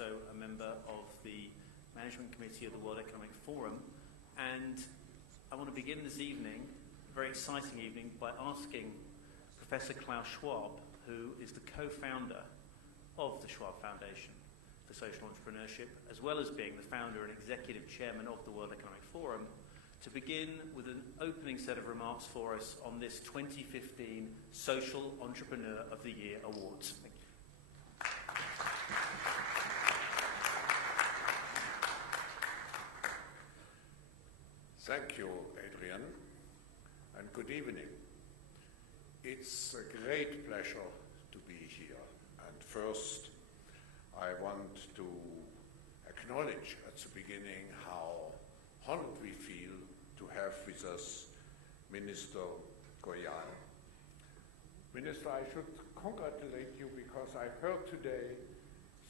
also a member of the Management Committee of the World Economic Forum. And I want to begin this evening, a very exciting evening, by asking Professor Klaus Schwab, who is the co-founder of the Schwab Foundation for Social Entrepreneurship, as well as being the founder and executive chairman of the World Economic Forum, to begin with an opening set of remarks for us on this 2015 Social Entrepreneur of the Year Awards. Thank you. Thank you, Adrian, and good evening. It's a great pleasure to be here. And first, I want to acknowledge at the beginning how honored we feel to have with us Minister Goyal. Minister, I should congratulate you because I heard today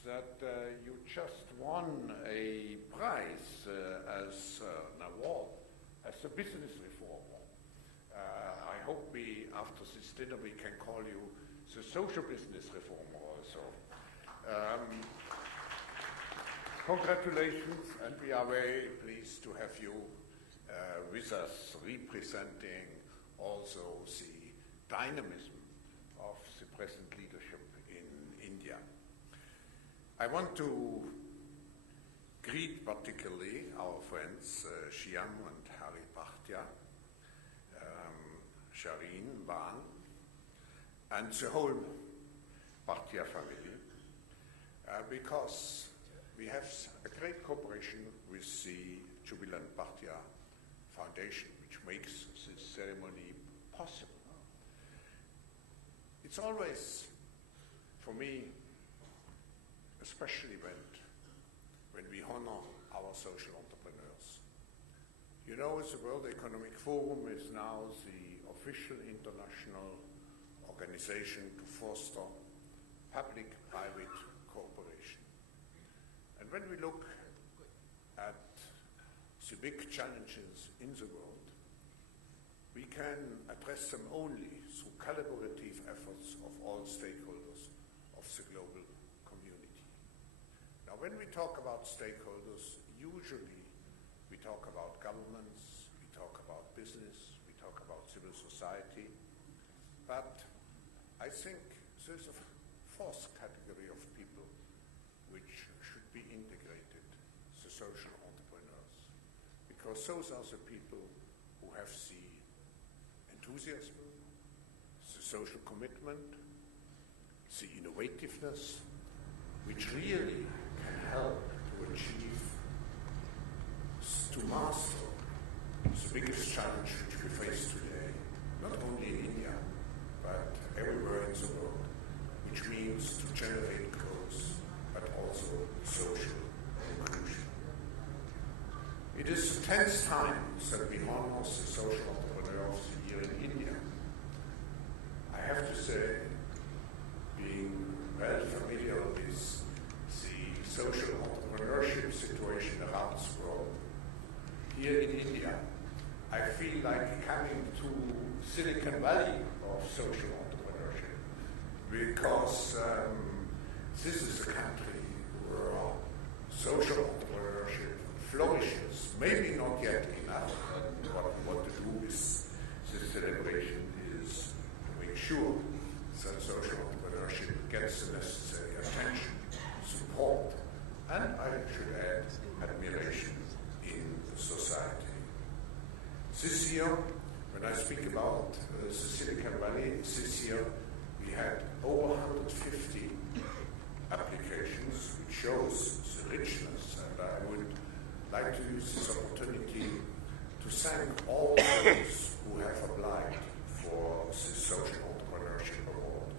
that you just won a prize as an award as a business reformer. I hope after this dinner, we can call you the social business reformer also. Congratulations, and we are very pleased to have you with us, representing also the dynamism of the present leadership in India. I want to greet particularly our friends Shyam and Hari Bhatia, Shireen Ban, and the whole Bhatia family, because we have a great cooperation with the Jubilant Bhatia Foundation, which makes this ceremony possible. It's always, for me, a special event when we honor our social entrepreneurs. You know, the World Economic Forum is now the official international organization to foster public-private cooperation. And when we look at the big challenges in the world, we can address them only through collaborative efforts of all stakeholders of the global community. Now, when we talk about stakeholders, usually we talk about governments, we talk about business, we talk about civil society, but I think there's a fourth category of people which should be integrated, the social entrepreneurs, because those are the people who have the enthusiasm, the social commitment, the innovativeness, which really can help to achieve, to master the biggest challenge which we face today, not only in India, but everywhere in the world, which means to generate growth, but also social inclusion. It is the 10th time that we honor the Social Entrepreneur of the Year in India. I have to say, being well familiar with the social entrepreneurship situation around the world, here in India, I feel like coming to Silicon Valley of social entrepreneurship, because this is a country where social entrepreneurship flourishes, maybe not yet enough. What we want to do is this celebration is to make sure that social entrepreneurship gets the necessary attention, support, and I should add, admiration in society. This year, when I speak about the Silicon Valley, this year we had over 150 applications, which shows the richness, and I would like to use this opportunity to thank all those who have applied for the Social Entrepreneurship Award.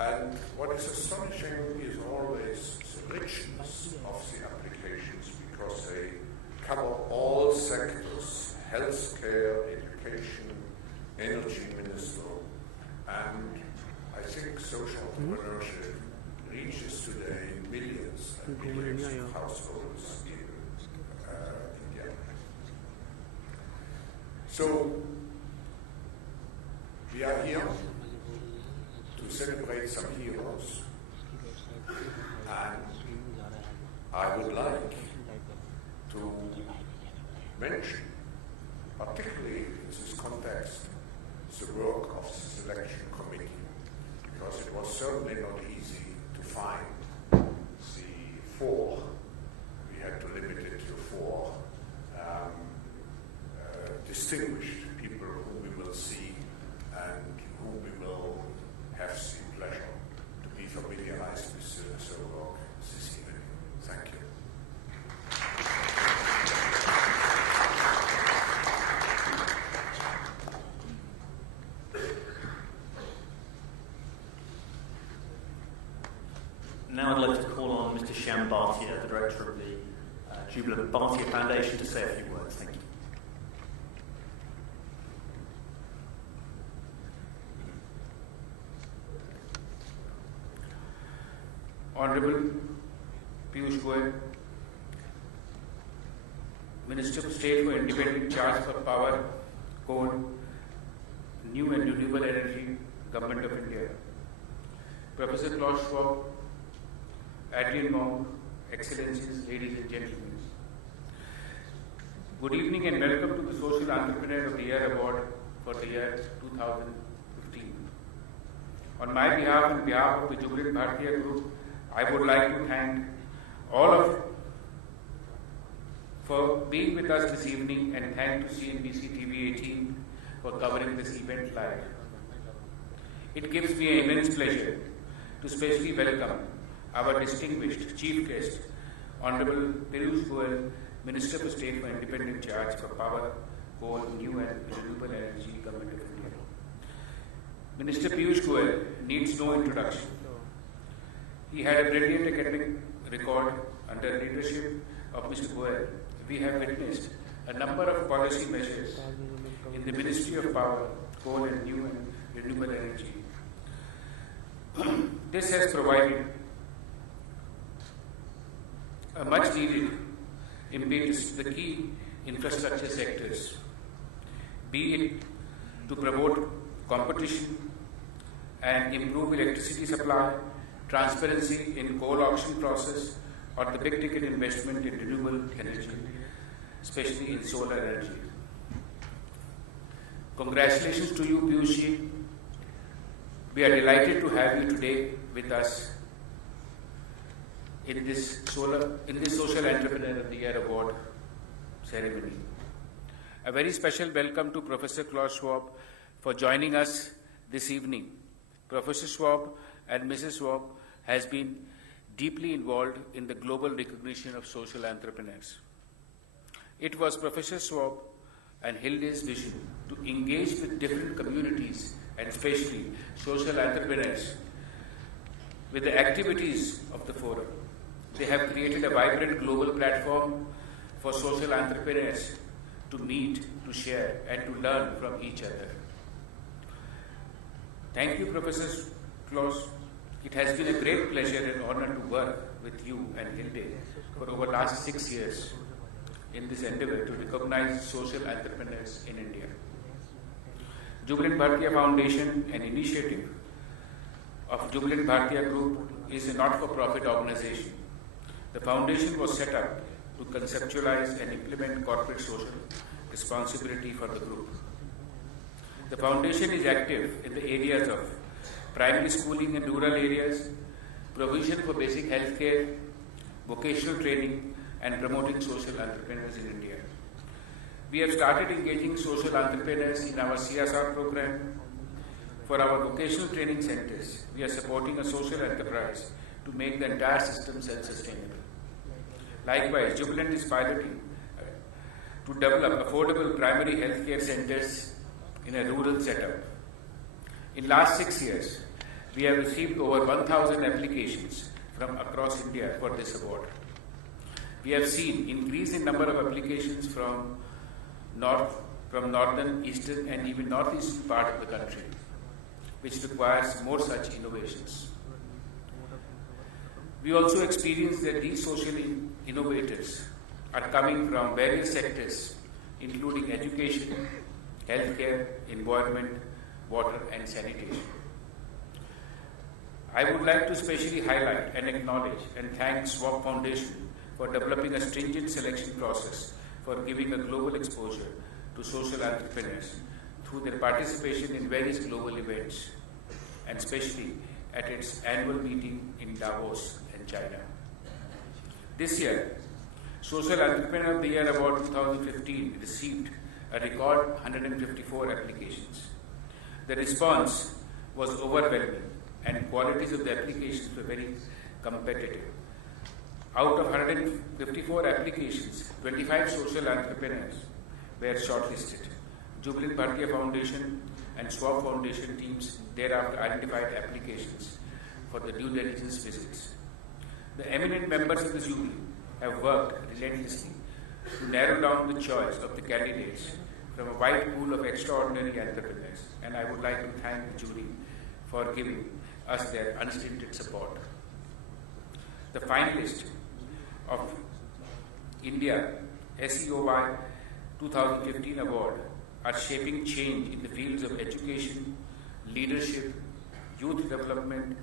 And what is astonishing is always the richness of the applications, because they cover all sectors: healthcare, education, energy minister, and I think social entrepreneurship reaches today millions and millions of households in India. So we are here to celebrate some heroes find the 4. We had to limit it to 4 distinguished people who we will see and who we will have the pleasure to be familiarized with their work this evening. Thank you. Now I'd like to call on Mr. Shyam Bhatia, the director of the Jubilant Bhatia Foundation, to say a few words. Thank you. Honorable Piyush Goyal, Minister of State for Independent Charge for Power, Coal, New and Renewable Energy, Government of India, Professor Klaus Schwab, Adrian Monk, Excellencies, ladies and gentlemen. Good evening and welcome to the Social Entrepreneur of the Year Award for the year 2015. On my behalf and behalf of the Jubilant Bharatiya Group, I would like to thank all of for being with us this evening and thank to CNBC TV 18 for covering this event live. It gives me an immense pleasure to specially welcome our distinguished Chief Guest, Honorable Piyush Goyal, Minister for State for Independent Charge for Power, Coal, New and Renewable Energy, Government of India. Minister Piyush Goyal needs no introduction. He had a brilliant academic record under leadership of Mr. Goyal. We have witnessed a number of policy measures in the Ministry of Power, Coal and New and Renewable Energy. This has provided a much needed impetus to the key infrastructure sectors, be it to promote competition and improve electricity supply, transparency in coal auction process, or the big ticket investment in renewable energy, especially in solar energy. Congratulations to you, Piyush. We are delighted to have you today with us in this Social Entrepreneur of the Year Award ceremony. A very special welcome to Professor Klaus Schwab for joining us this evening. Professor Schwab and Mrs. Schwab has been deeply involved in the global recognition of social entrepreneurs. It was Professor Schwab and Hilde's vision to engage with different communities and especially social entrepreneurs with the activities of the forum. They have created a vibrant global platform for social entrepreneurs to meet, to share, and to learn from each other. Thank you, Professor Klaus. It has been a great pleasure and honor to work with you and Hilde for over the last 6 years in this endeavor to recognize social entrepreneurs in India. Jubilant Bharatiya Foundation, an initiative of Jubilant Bharatiya Group, is a not-for-profit organization. The foundation was set up to conceptualize and implement corporate social responsibility for the group. The foundation is active in the areas of primary schooling in rural areas, provision for basic health care, vocational training, and promoting social entrepreneurs in India. We have started engaging social entrepreneurs in our CSR program. For our vocational training centers, we are supporting a social enterprise to make the entire system self-sustainable. Likewise, Jubilant is piloting to develop affordable primary health care centers in a rural setup. In last 6 years, we have received over 1,000 applications from across India for this award. We have seen increase in number of applications from northern, eastern, and even northeastern part of the country, which requires more such innovations. We also experience that these social innovators are coming from various sectors, including education, healthcare, environment, water, and sanitation. I would like to specially highlight and acknowledge and thank Schwab Foundation for developing a stringent selection process for giving a global exposure to social entrepreneurs through their participation in various global events, and especially at its annual meeting in Davos in China. This year, Social Entrepreneur of the Year Award 2015 received a record 154 applications. The response was overwhelming and qualities of the applications were very competitive. Out of 154 applications, 25 social entrepreneurs were shortlisted. Jubilant Bharatiya Foundation and Schwab Foundation teams thereafter identified applications for the due diligence visits. The eminent members of the jury have worked relentlessly to narrow down the choice of the candidates from a wide pool of extraordinary entrepreneurs, and I would like to thank the jury for giving us their unstinted support. The finalists of India SEOY 2015 award are shaping change in the fields of education, leadership, youth development,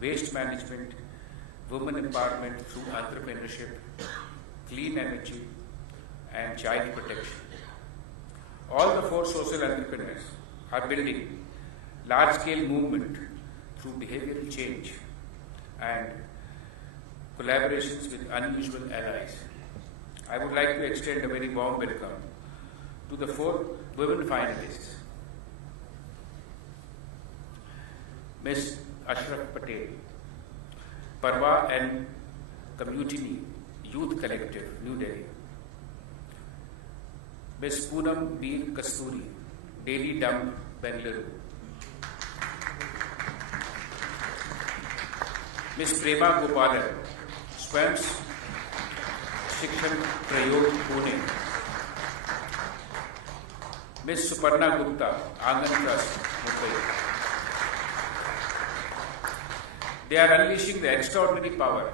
waste management, women empowerment through entrepreneurship, clean energy, and child protection. All the 4 social entrepreneurs are building large-scale movement through behavioral change and collaborations with unusual allies. I would like to extend a very warm welcome to the 4 women finalists. Ms. Ashraf Patel, Parva and Community Youth Collective, New Delhi. Ms. Poonam B. Kasturi, Daily Dump, Bengaluru. Ms. Prema Gopalan, Swams Shikshan Prayog, Pune. Ms. Suparna Gupta, Angan Trust, Mumbai. They are unleashing the extraordinary power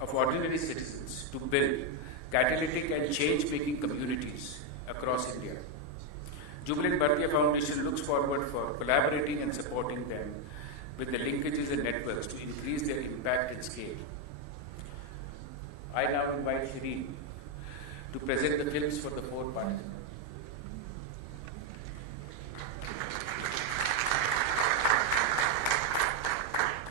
of ordinary citizens to build catalytic and change-making communities across India. Jubilant Bharatiya Foundation looks forward for collaborating and supporting them with the linkages and networks to increase their impact and scale. I now invite Shireen to present the films for the 4 participants.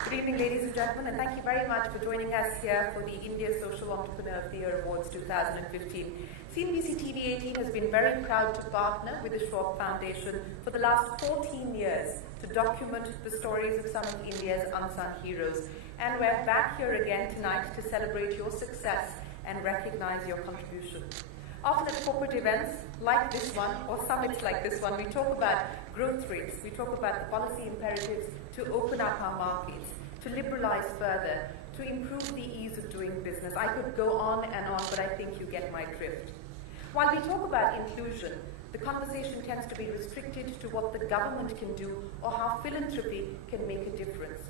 Good evening, ladies and gentlemen, and thank you very much for joining us here for the India Social Entrepreneur of the Year Awards 2015. CNBC TV 18 has been very proud to partner with the Schwab Foundation for the last 14 years to document the stories of some of India's unsung heroes. And we're back here again tonight to celebrate your success and recognize your contribution. Often at corporate events like this one, or summits like this one, we talk about growth rates, we talk about the policy imperatives to open up our markets, to liberalize further, to improve the ease of doing business. I could go on and on, but I think you get my drift. While we talk about inclusion, the conversation tends to be restricted to what the government can do or how philanthropy can make a difference.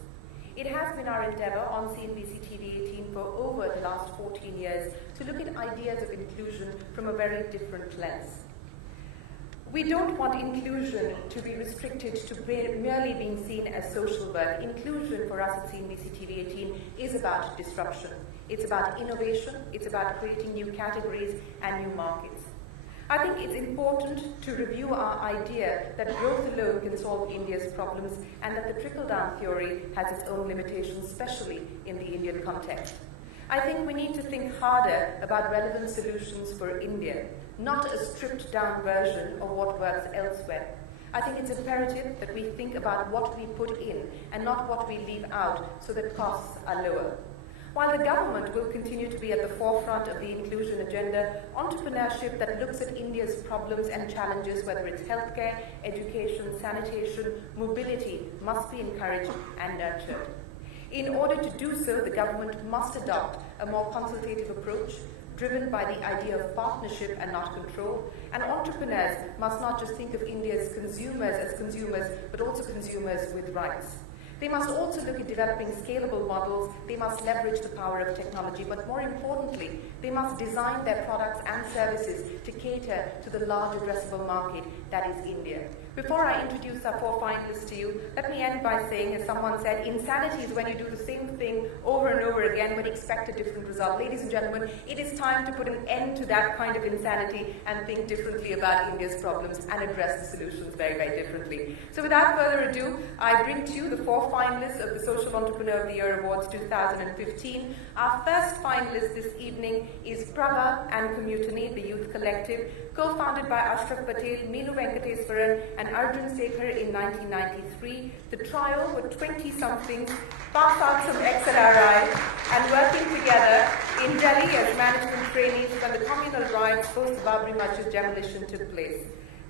It has been our endeavor on CNBC TV 18 for over the last 14 years to look at ideas of inclusion from a very different lens. We don't want inclusion to be restricted to merely being seen as social work. Inclusion for us at CNBC TV 18 is about disruption. It's about innovation. It's about creating new categories and new markets. I think it's important to review our idea that growth alone can solve India's problems and that the trickle-down theory has its own limitations, especially in the Indian context. I think we need to think harder about relevant solutions for India, not a stripped-down version of what works elsewhere. I think it's imperative that we think about what we put in and not what we leave out so that costs are lower. While the government will continue to be at the forefront of the inclusion agenda, entrepreneurship that looks at India's problems and challenges, whether it's healthcare, education, sanitation, mobility, must be encouraged and nurtured. In order to do so, the government must adopt a more consultative approach, driven by the idea of partnership and not control. And entrepreneurs must not just think of India's consumers as consumers, but also consumers with rights. They must also look at developing scalable models. They must leverage the power of technology, but more importantly, they must design their products and services to cater to the large addressable market that is India. Before I introduce our 4 finalists to you, let me end by saying, as someone said, insanity is when you do the same thing over and over again again but expect a different result. Ladies and gentlemen, it is time to put an end to that kind of insanity and think differently about India's problems and address the solutions very, very differently. So without further ado, I bring to you the 4 finalists of the Social Entrepreneur of the Year Awards 2015. Our first finalist this evening is Prabha and Commutiny, the youth collective, co-founded by Ashraf Patel, Meenu Venkateswaran and Arjun Sekhar in 1993. The trio were 20-somethings, passed out from XLRI and working together in Delhi as management trainees when the communal riots post Babri Masjid demolition took place.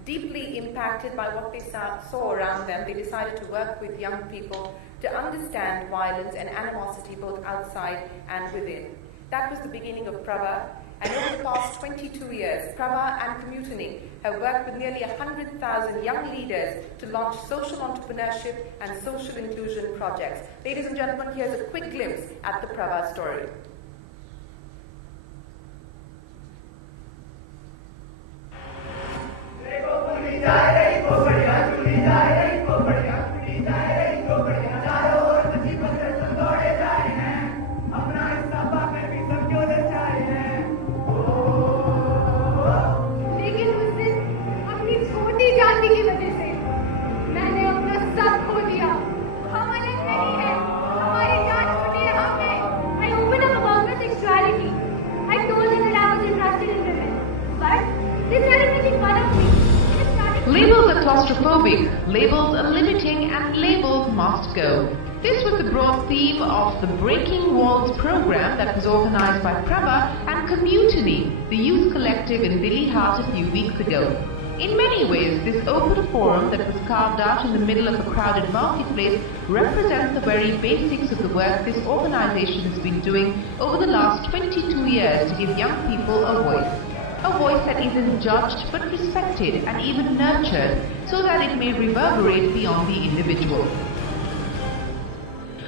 Deeply impacted by what they saw around them, they decided to work with young people to understand violence and animosity both outside and within. That was the beginning of Prabha, and over the past 22 years, Prabha and Commutiny have worked with nearly 100,000 young leaders to launch social entrepreneurship and social inclusion projects. Ladies and gentlemen, here's a quick glimpse at the Prabha story. Labels are claustrophobic, labels are limiting, and labels must go. This was the broad theme of the Breaking Walls program that was organized by Prabha and Commutiny, the youth collective in Delhi Heart a few weeks ago. In many ways, this open forum that was carved out in the middle of a crowded marketplace represents the very basics of the work this organization has been doing over the last 22 years to give young people a voice. A voice that isn't judged but respected and even nurtured so that it may reverberate beyond the individual.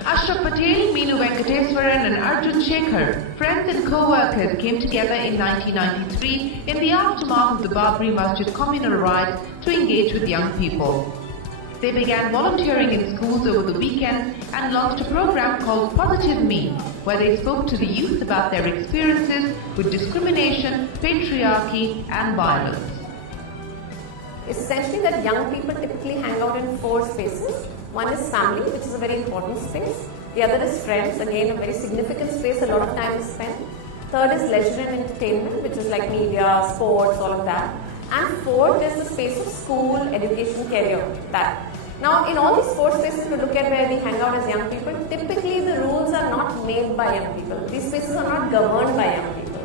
Ashraf Patel, Meenu Venkateswaran and Arjun Sekhar, friends and co-workers, came together in 1993 in the aftermath of the Babri Masjid communal riots to engage with young people. They began volunteering in schools over the weekend and launched a program called Positive Me, where they spoke to the youth about their experiences with discrimination, patriarchy and violence. It's essentially that young people typically hang out in 4 spaces. One is family, which is a very important space. The other is friends, again a very significant space, a lot of time is spent. Third is leisure and entertainment, which is like media, sports, all of that. And fourth is the space of school, education, career, that. Now, in all these 4 spaces, if you look at where we hang out as young people, typically the rules are not made by young people. These spaces are not governed by young people.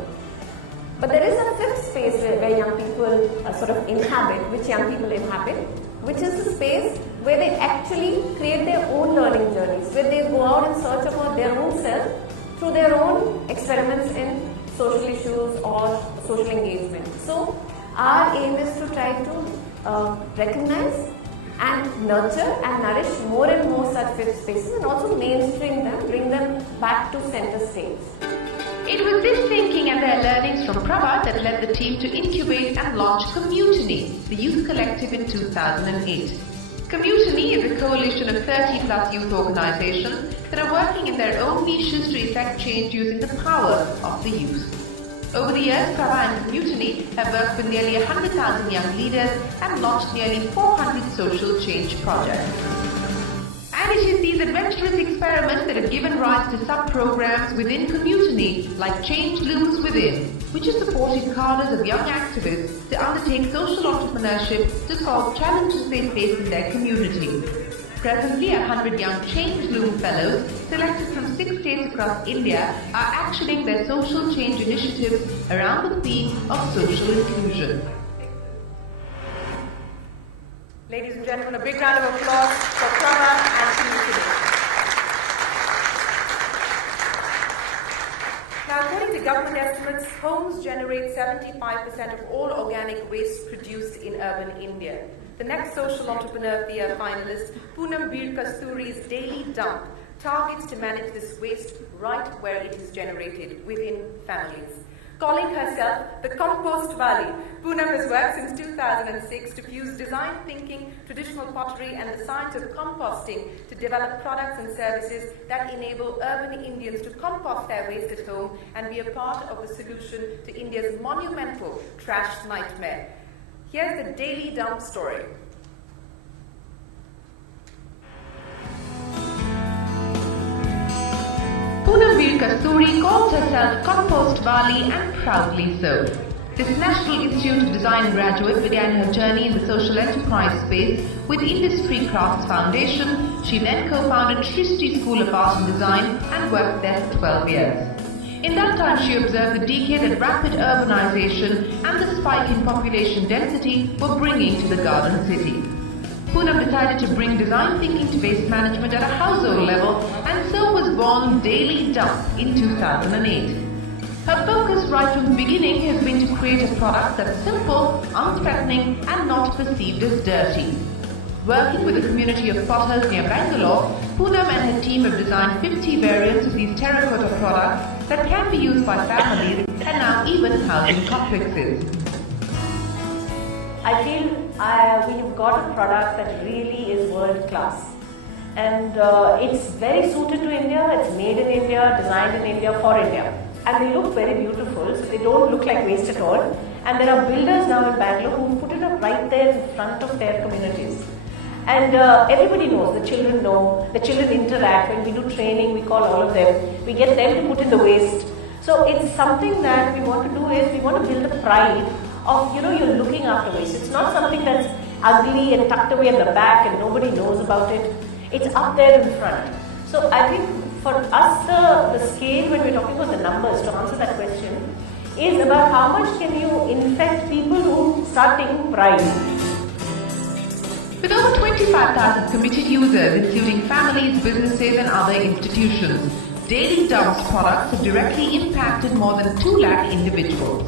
But there is a 5th space where young people sort of inhabit, which young people inhabit, which is the space where they actually create their own learning journeys, where they go out and search about their own self through their own experiments in social issues or social engagement. So, our aim is to try to recognize and nurture and nourish more and more such 5th spaces and also mainstream them, bring them back to center stage. It was this thinking and their learnings from Prabha that led the team to incubate and launch Commutiny, the youth collective, in 2008. Commutiny is a coalition of 30+ youth organizations that are working in their own niches to effect change using the power of the youth. Over the years, Prabha and Commutiny have worked with nearly 100,000 young leaders and launched nearly 400 social change projects. And it is these adventurous experiments that have given rise to sub-programs within Commutiny, like Change Looms Within, which has supported cadres of young activists to undertake social entrepreneurship to solve challenges they face in their community. Presently, 100 young Change Loom fellows, selected from 6 states across India, are actioning their social change initiatives around the theme of social inclusion. Ladies and gentlemen, a big round of applause for Prabha and Commutiny. Now, according to government estimates, homes generate 75% of all organic waste produced in urban India. The next Social Entrepreneur of the Year finalist, Poonam Bir Kasturi's Daily Dump, targets to manage this waste right where it is generated, within families. Calling herself the Compost Valley, Poonam has worked since 2006 to fuse design thinking, traditional pottery and the science of composting to develop products and services that enable urban Indians to compost their waste at home and be a part of the solution to India's monumental trash nightmare. Here's the Daily Dump story. Poonam Veer Kasturi calls herself Compost Valley and proudly so. This National Institute of Design graduate began her journey in the social enterprise space with Industry Crafts Foundation. She then co-founded Shrishti School of Art and Design and worked there for 12 years. In that time, she observed the decay that rapid urbanization and the spike in population density were bringing to the Garden City. Poonam decided to bring design thinking to waste management at a household level, and so was born Daily Dump in 2008. Her focus right from the beginning has been to create a product that's simple, unthreatening and not perceived as dirty. Working with a community of potters near Bangalore, Poonam and her team have designed 50 variants of these terracotta products that can be used by families and now even housing complexes. I feel we have got a product that really is world class, and it's very suited to India. It's made in India, designed in India for India, and they look very beautiful, so they don't look like waste at all. And there are builders now in Bangalore who put it up right there in front of their communities, and everybody knows, the children know, the children interact. When we do training, we call all of them, we get them to put in the waste. So it's something that we want to do is we want to build a pride of, you're looking after waste. It's not something that's ugly and tucked away in the back and nobody knows about it. It's up there in front. So I think for us, the scale when we're talking about the numbers, to answer that question, is about how much can you infect people who start taking pride. With over 25,000 committed users, including families, businesses and other institutions, Daily Dump's products have directly impacted more than 2 lakh individuals.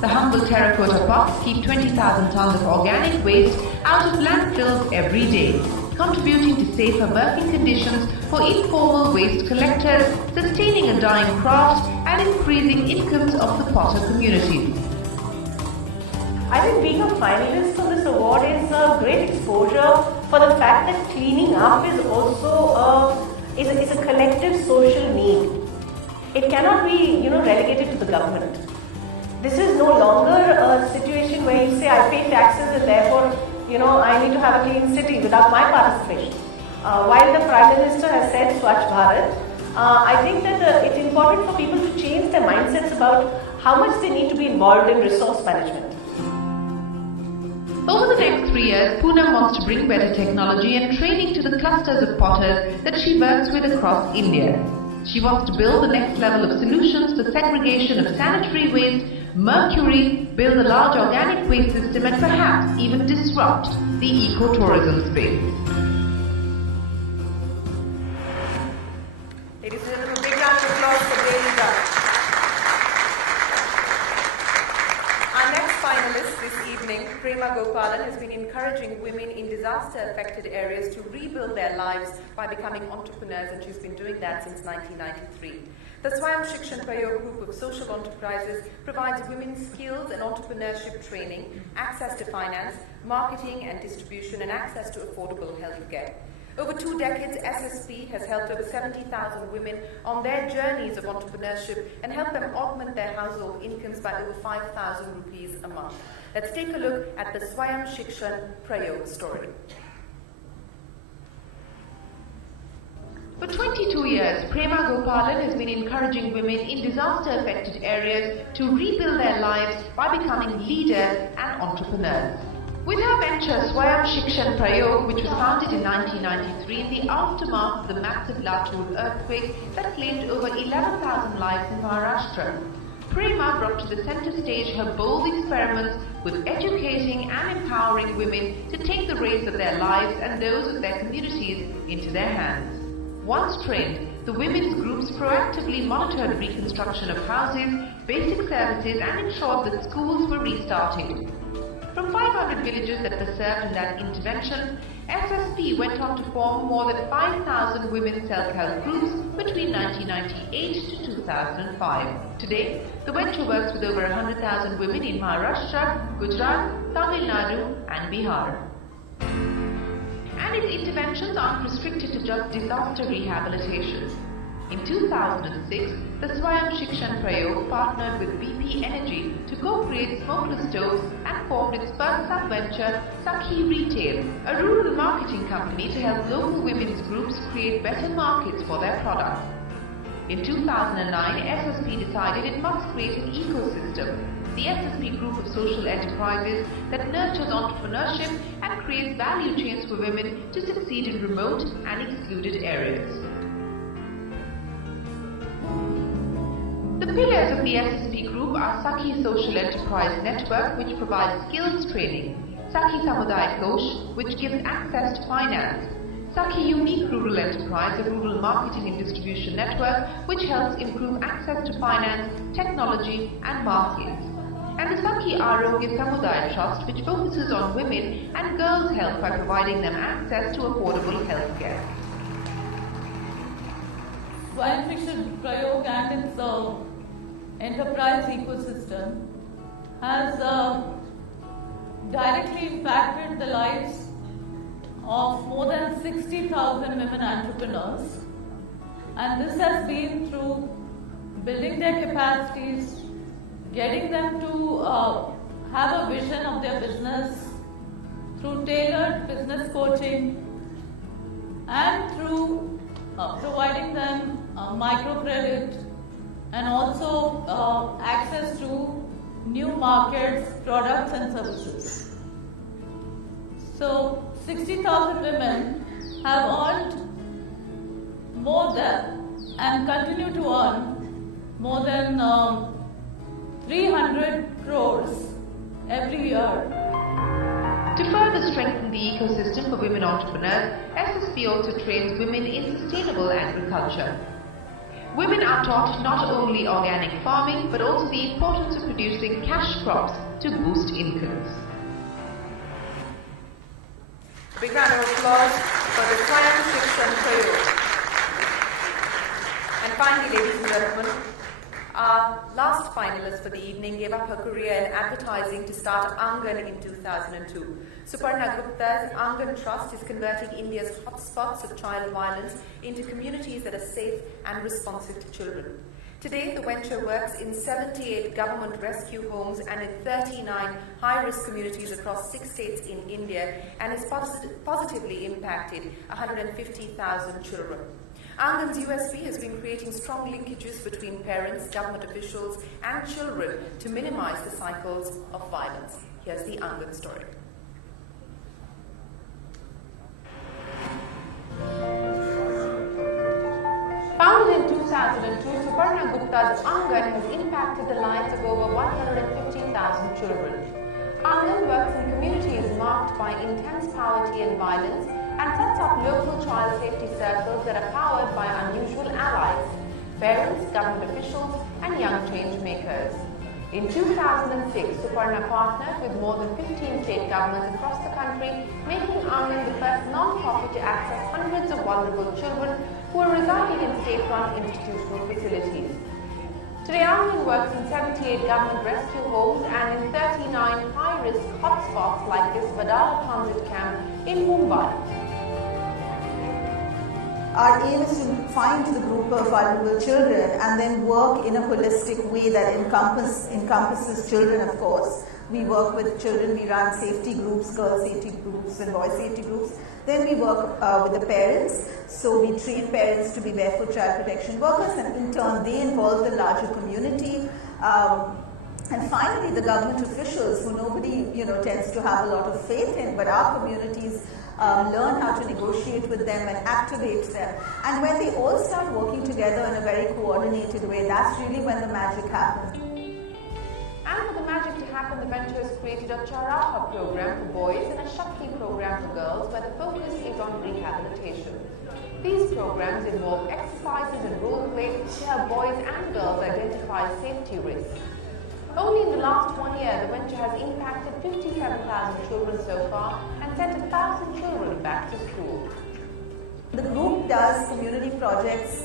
The humble terracotta pots keep 20,000 tons of organic waste out of landfills every day, contributing to safer working conditions for informal waste collectors, sustaining a dying craft and increasing incomes of the potter community. I think being a finalist for this award is a great exposure for the fact that cleaning up is also is a collective social need. It cannot be relegated to the government. This is no longer a situation where you say, I pay taxes and therefore, I need to have a clean city without my participation. While the Prime Minister has said Swachh Bharat, I think that it's important for people to change their mindsets about how much they need to be involved in resource management. Over the next 3 years, Poonam wants to bring better technology and training to the clusters of potters that she works with across India. She wants to build the next level of solutions for segregation of sanitary waste, mercury, build a large organic waste system and perhaps even disrupt the eco-tourism space. Ladies and gentlemen, a big round of applause for Daily Dump. Our next finalist this evening, Prema Gopalan, has been encouraging women in disaster-affected areas to rebuild their lives by becoming entrepreneurs, and she's been doing that since 1993. The Swayam Shikshan Prayog group of social enterprises provides women skills and entrepreneurship training, access to finance, marketing and distribution, and access to affordable healthcare. Over 2 decades, SSP has helped over 70,000 women on their journeys of entrepreneurship and helped them augment their household incomes by over 5,000 rupees a month. Let's take a look at the Swayam Shikshan Prayog story. For 22 years, Prema Gopalan has been encouraging women in disaster-affected areas to rebuild their lives by becoming leaders and entrepreneurs. With her venture Swayam Shikshan Prayog, which was founded in 1993 in the aftermath of the massive Latur earthquake that claimed over 11,000 lives in Maharashtra, Prema brought to the center stage her bold experiments with educating and empowering women to take the reins of their lives and those of their communities into their hands. Once trained, the women's groups proactively monitored reconstruction of houses, basic services and ensured that schools were restarted. From 500 villages that were served in that intervention, SSP went on to form more than 5,000 women's self-help groups between 1998 to 2005. Today, the venture works with over 100,000 women in Maharashtra, Gujarat, Tamil Nadu and Bihar. And its interventions aren't restricted to just disaster rehabilitation. In 2006, the Swayam Shikshan Prayog partnered with BP Energy to co-create smokeless stoves and formed its first sub-venture, Sakhi Retail, a rural marketing company to help local women's groups create better markets for their products. In 2009, SSP decided it must create an ecosystem, the SSP group of social enterprises that nurtures entrepreneurship and creates value chains for women to succeed in remote and excluded areas. The pillars of the SSP group are Sakhi Social Enterprise Network, which provides skills training, Sakhi Samudayak Kosh, which gives access to finance, Sakhi Unique Rural Enterprise, a rural marketing and distribution network which helps improve access to finance, technology and markets, and the Sakhi Arogya Samudaya Trust, which focuses on women and girls' health by providing them access to affordable health care. Swayam Shikshan Prayog and its enterprise ecosystem has directly impacted the lives of more than 60,000 women entrepreneurs, and this has been through building their capacities, getting them to have a vision of their business, through tailored business coaching, and through providing them microcredit and also access to new markets, products and services. So 60,000 women have earned more than and continue to earn more than 300 crores every year. To further strengthen the ecosystem for women entrepreneurs, SSP also trains women in sustainable agriculture. Women are taught not only organic farming but also the importance of producing cash crops to boost incomes. Big round of applause for the Swayam Shikshan Prayog. And finally, ladies and gentlemen, our last finalist for the evening gave up her career in advertising to start Angan in 2002. Suparna Gupta's Angan Trust is converting India's hotspots of child violence into communities that are safe and responsive to children. Today, the venture works in 78 government rescue homes and in 39 high-risk communities across 6 states in India and has positively impacted 150,000 children. Angan's USP has been creating strong linkages between parents, government officials and children to minimize the cycles of violence. Here's the Angan story. Founded in 2002, Suparna Gupta's Angan has impacted the lives of over 150,000 children. Angan works in communities marked by intense poverty and violence and sets up local child safety circles that are powered by unusual allies, parents, government officials and young change makers. In 2006, Suparna partnered with more than 15 state governments across the country, making Angan the first non-profit to access hundreds of vulnerable children who are residing in state-run institutional facilities. Today, Angan works in 78 government rescue homes and in 39 high-risk hotspots like this Vadala transit camp in Mumbai. Our aim is to find the group of vulnerable children and then work in a holistic way that encompasses children, of course. We work with children, we run safety groups, girl safety groups and boy safety groups. Then we work with the parents, so we train parents to be barefoot child protection workers, and in turn they involve the larger community. And finally, the government officials, who nobody tends to have a lot of faith in, but our communities learn how to negotiate with them and activate them. And when they all start working together in a very coordinated way, that's really when the magic happens. And for the magic to happen, the venture has created a Charaha program for boys and a Shakti program for girls, where the focus is on rehabilitation. These programs involve exercises and role play to help boys and girls identify safety risks. Only in the last 1 year, the venture has impacted 57,000 children so far and sent 1,000 children back to school. The group does community projects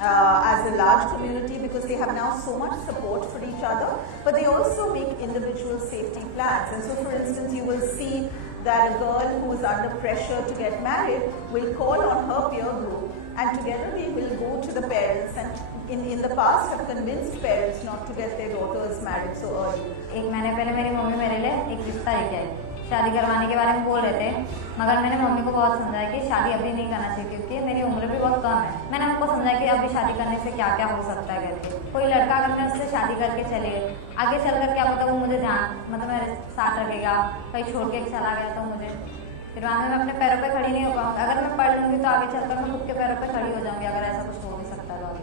as a large community because they have now so much support for each other, but they also make individual safety plans. And so, for instance, you will see that a girl who is under pressure to get married will call on her peer group, and together they will go to the parents and in the past have convinced parents not to get their daughters married so early. एक महीने पहले मेरी mummy मेरे लिए एक रिश्ता लेके आई, शादी करवाने के बारे में बोल रहे थे, मगर मैंने मम्मी को बहुत समझाया कि शादी अभी नहीं करना चाहिए क्योंकि मेरी उम्र भी बहुत कम है। मैंने उनको समझाया कि अभी शादी करने से क्या क्या हो सकता है करके। कोई लड़का अगर मैं उससे शादी करके चले, आगे चलकर क्या पता वो मुझे मेरे साथ रखेगा, कहीं छोड़ के चला गया तो मुझे फिर बाद में मैं अपने पैरों पे खड़ी नहीं हो पाऊंगी। अगर मैं पढ़ लूंगी तो आगे चलकर मैं खुद के पैरों पे खड़ी हो जाऊंगी, अगर ऐसा कुछ हो भी सकता है तो आगे।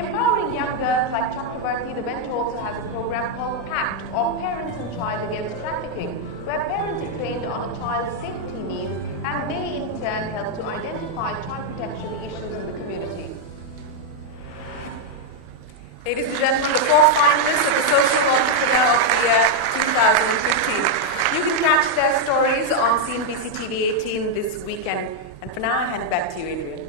Empowering young girls like Chakrabarti, the venture also has a program called PACT, or Parents and Child Against Trafficking, where parents are trained on a child's safety needs and they in turn help to identify child protection issues in the community. Ladies and gentlemen, the 4 finalists of the Social Entrepreneur of the Year 2015. You can catch their stories on CNBC TV 18 this weekend. And for now, I hand it back to you, Adrian.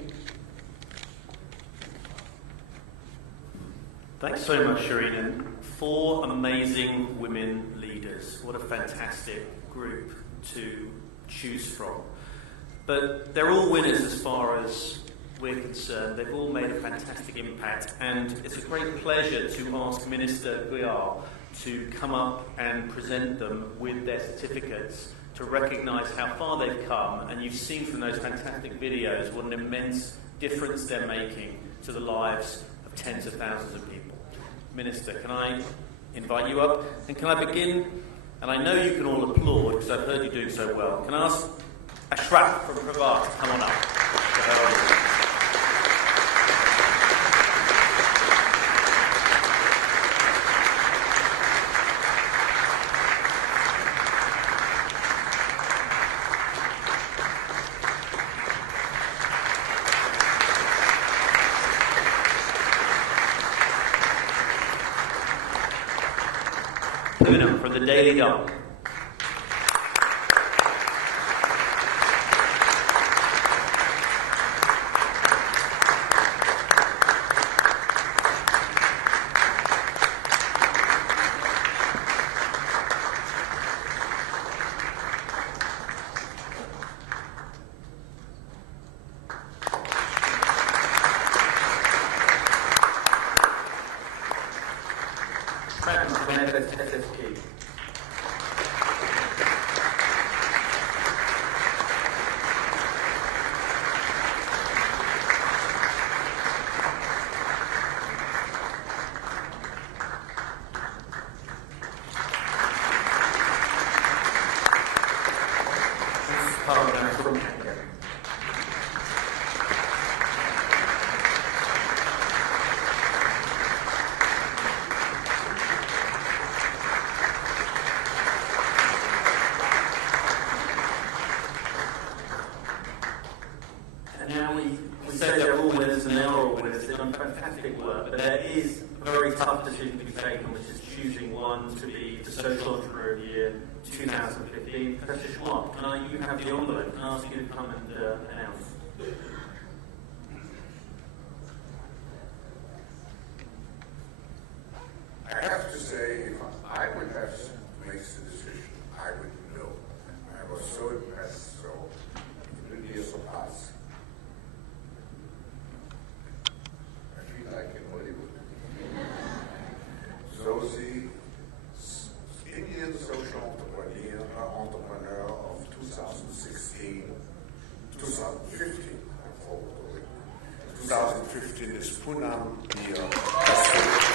Thanks so much, Shireen. And 4 amazing women leaders. What a fantastic group to choose from. But they're all winners as far as we're concerned. They've all made a fantastic impact, and it's a great pleasure to ask Minister Goyal to come up and present them with their certificates to recognise how far they've come. And you've seen from those fantastic videos what an immense difference they're making to the lives of tens of thousands of people. Minister, can I invite you up? And can I begin? And I know you can all applaud because I've heard you doing so well. Can I ask Ashraf from Pravat to come on up? Poonam from the Daily Dog. SSK. Fantastic work, but there is a very tough decision to be taken, which is choosing one to be the Social Entrepreneur of the Year 2015. Professor Schwab, you have the envelope. Can I ask you to come and announce? I have to say, if I would have made the decision, I would know. I was so impressed, so it would be a surprise. Like in Hollywood. So the Indian Social Entrepreneur of 2016, 2015, I'm forward already. 2015 is Poonam Kasuri.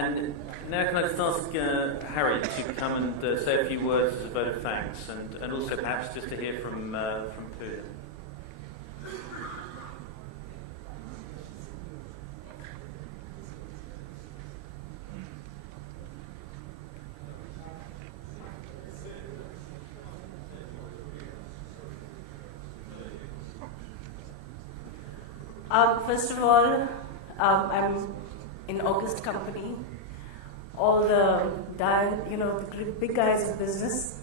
And now can I just ask Harry to come and say a few words as a vote of thanks, and also perhaps just to hear from Pooja. First of all, I'm in August company. All the big guys of business.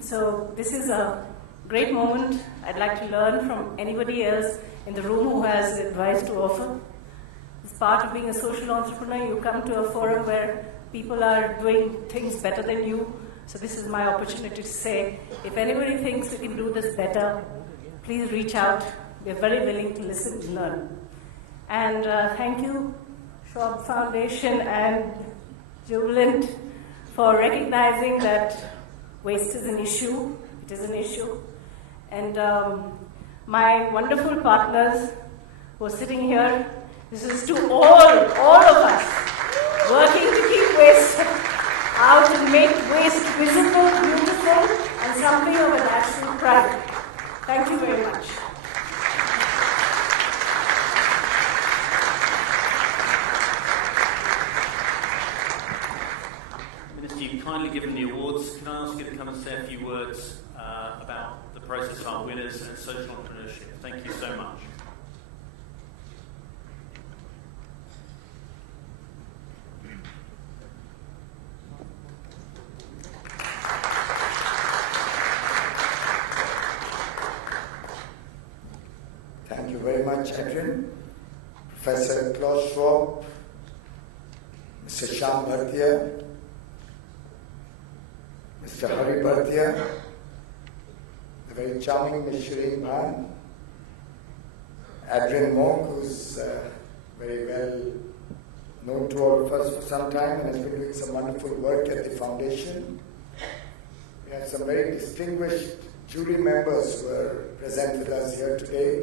So this is a great moment. I'd like to learn from anybody else in the room who has advice to offer. As part of being a social entrepreneur, you come to a forum where people are doing things better than you. So this is my opportunity to say, if anybody thinks they can do this better, please reach out. We're very willing to listen and learn. And thank you, Schwab Foundation and Jubilant, for recognizing that waste is an issue. It is an issue. And my wonderful partners who are sitting here, this is to all of us, working to keep waste out and make waste visible, beautiful, and something of a national pride. Thank you very much. You've kindly given the awards. Can I ask you to come and say a few words about the Process Art winners and social entrepreneurship? Thank you so much. Thank you very much, Adrian. Professor Klaus Schwab, Mr. Shyam Bhartia, Mr. Hari Bhartia, the very charming Ms. Shireen Bhan, Adrian Monk, who's very well known to all of us for some time and has been doing some wonderful work at the foundation. We have some very distinguished jury members who are present with us here today,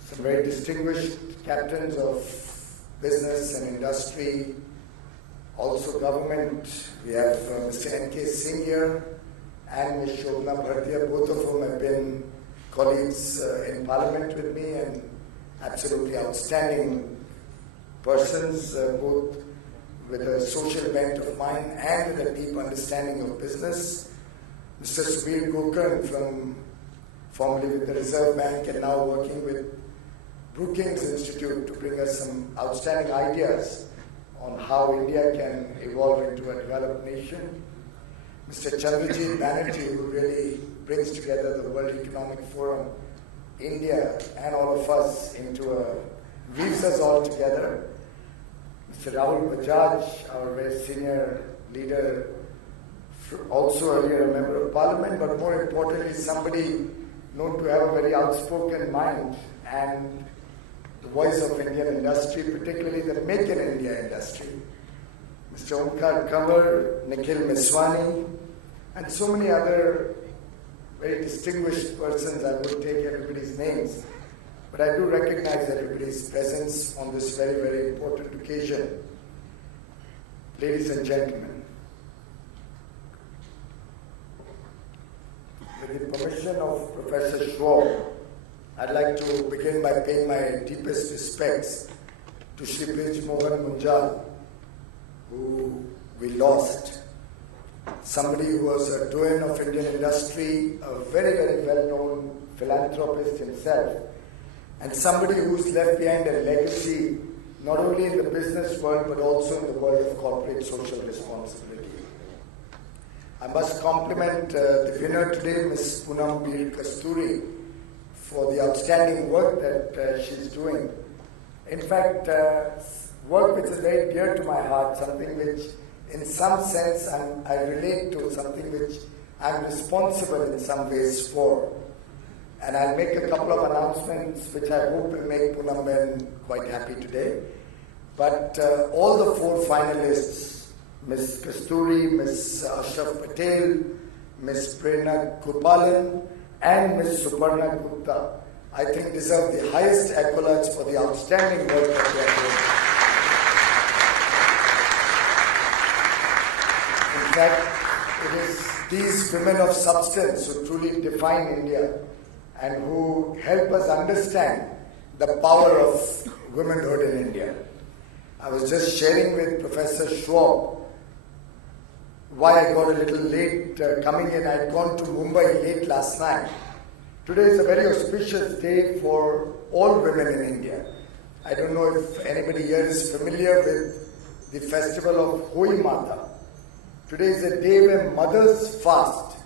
some very distinguished captains of business and industry, also government. We have Mr. N.K. Singh here and Ms. Shobna Bhartia, both of whom have been colleagues in Parliament with me and absolutely outstanding persons, both with a social bent of mind and with a deep understanding of business. Mr. Subir Gokarn, formerly with the Reserve Bank and now working with Brookings Institute to bring us some outstanding ideas on how India can evolve into a developed nation. Mr. Chandrajit Banerjee, who really brings together the World Economic Forum, India, and all of us weaves us all together. Mr. Rahul Bajaj, our very senior leader, also earlier a member of Parliament, but more importantly, somebody known to have a very outspoken mind and the voice of Indian industry, particularly the Make in India industry. Mr. Omkar Kanwar, Nikhil Miswani, and so many other very distinguished persons. I won't take everybody's names, but I do recognize everybody's presence on this very, very important occasion. Ladies and gentlemen, with the permission of Professor Schwab, I'd like to begin by paying my deepest respects to Shri Brij Mohan Munjal, who we lost. Somebody who was a doyen of Indian industry, a very, very well-known philanthropist himself, and somebody who's left behind a legacy not only in the business world but also in the world of corporate social responsibility. I must compliment the winner today, Ms. Poonam Bir Kasturi, for the outstanding work that she's doing. In fact, work which is very dear to my heart, something which in some sense I relate to, something which I'm responsible in some ways for. And I'll make a couple of announcements which I hope will make Poonam Ben quite happy today. But all the four finalists, Ms. Kasturi, Ms. Ashraf Patel, Ms. Prerna Gopalan, and Ms. Suparna Gupta, I think deserve the highest accolades for the outstanding work that they are doing. In fact, it is these women of substance who truly define India and who help us understand the power of womanhood in India. I was just sharing with Professor Schwab why I got a little late coming in. I had gone to Mumbai late last night. Today is a very auspicious day for all women in India. I don't know if anybody here is familiar with the festival of Hoi Mata. Today is a day where mothers fast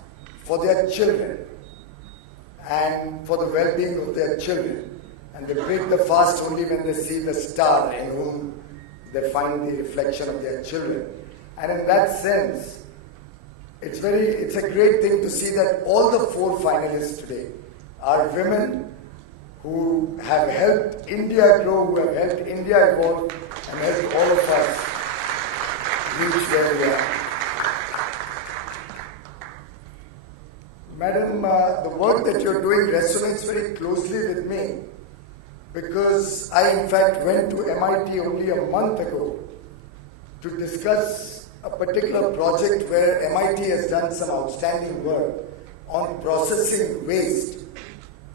for their children and for the well-being of their children. And they break the fast only when they see the star in whom they find the reflection of their children. And in that sense, it's a great thing to see that all the 4 finalists today are women who have helped India grow, who have helped India evolve, and helped all of us reach where we are. Madam, the work that you're doing resonates very closely with me, because I in fact went to MIT only a month ago to discuss a particular project where MIT has done some outstanding work on processing waste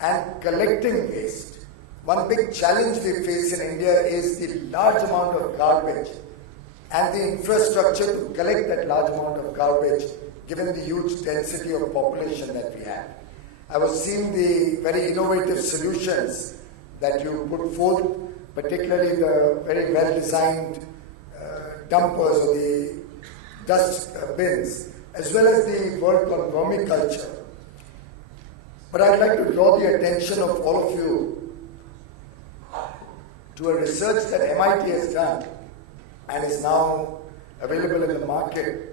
and collecting waste. One big challenge we face in India is the large amount of garbage and the infrastructure to collect that large amount of garbage given the huge density of population that we have. I was seeing the very innovative solutions that you put forth, particularly the very well-designed dumpers or the dust bins, as well as the work on vermiculture. But I'd like to draw the attention of all of you to a research that MIT has done and is now available in the market.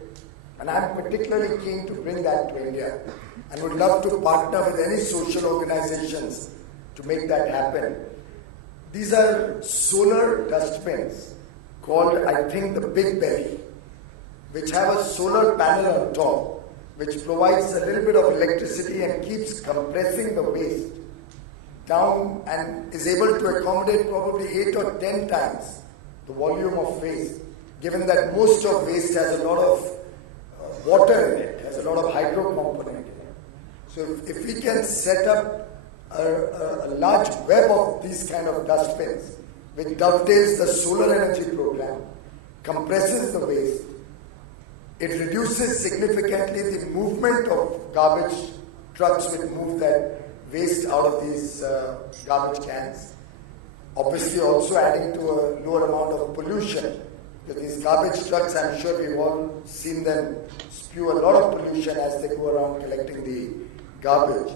And I'm particularly keen to bring that to India and would love to partner with any social organizations to make that happen. These are solar dustbins called, I think, the Big Belly, which have a solar panel on top, which provides a little bit of electricity and keeps compressing the waste down and is able to accommodate probably 8 or 10 times the volume of waste, given that most of waste has a lot of water in it, has a lot of hydro component in it. So if we can set up a large web of these kind of dustbins, which dovetails the solar energy program, compresses the waste, it reduces significantly the movement of garbage trucks which move that waste out of these garbage cans. Obviously also adding to a lower amount of pollution. Because these garbage trucks, I'm sure we've all seen them spew a lot of pollution as they go around collecting the garbage.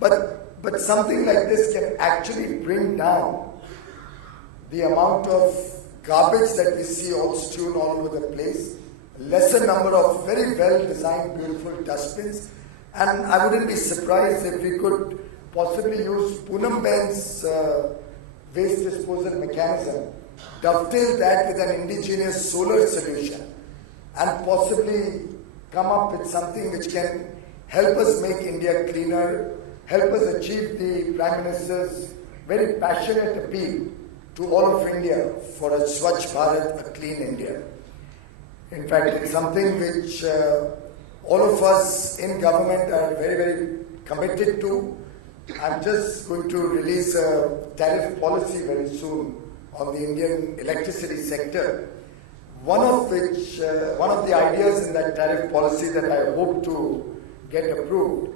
But something like this can actually bring down the amount of garbage that we see all strewn all over the place. Lesser number of very well-designed, beautiful dustbins. And I wouldn't be surprised if we could possibly use Poonam Ben's waste disposal mechanism, dovetail that with an indigenous solar solution, and possibly come up with something which can help us make India cleaner, help us achieve the Prime Minister's very passionate appeal to all of India for a Swachh Bharat, a clean India. In fact, it's something which all of us in government are very, very committed to. I'm just going to release a tariff policy very soon on the Indian electricity sector. One of the ideas in that tariff policy that I hope to get approved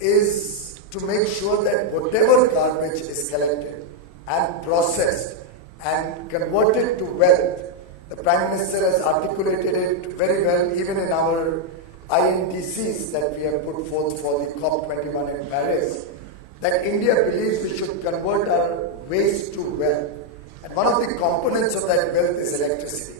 is to make sure that whatever garbage is collected and processed and converted to wealth, the Prime Minister has articulated it very well even in our INTCs that we have put forth for the COP21 in Paris, that India believes we should convert our waste to wealth. And one of the components of that wealth is electricity.